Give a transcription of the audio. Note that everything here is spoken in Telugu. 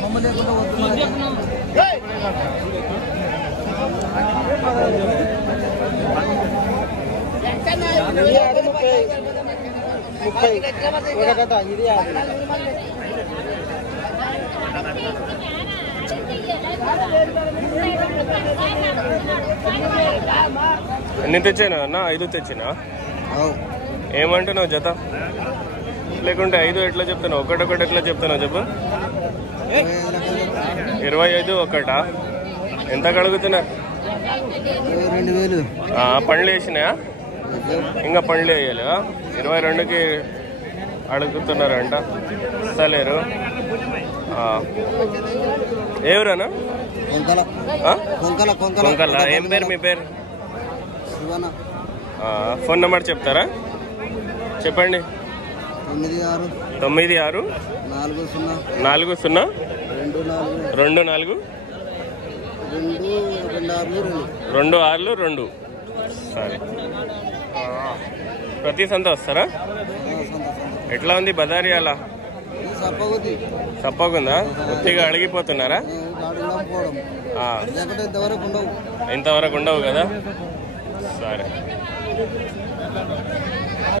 సొమ్ము లేకుండా వద్దు. ఎన్ని తెచ్చాను అన్న? 5 తెచ్చినా. ఏమంటున్నావు జత? లేకుంటే 5 ఎట్లా చెప్తాను? ఒకటొకటి ఎట్లా చెప్తాను చెప్పు. 25 ఒకటా? ఎంత కడుగుతున్నారు? 2000. పండ్లు వేసినాయా? ఇంకా పండ్లు వేయాలి. 22కి అడుగుతున్నారంట. సలేరు. ఎవరన్నా? కొంకల. ఏం పేరు మీ పేరు? ఫోన్ నెంబర్ చెప్తారా? చెప్పండి. 96 40 24 262. సరే. ప్రతి సంత వస్తారా? ఎట్లా ఉంది బజారీ? అలా సప్పగుందా? కొద్దిగా అడిగిపోతున్నారా? ఇంతవరకు ఉండవు కదా? సరే.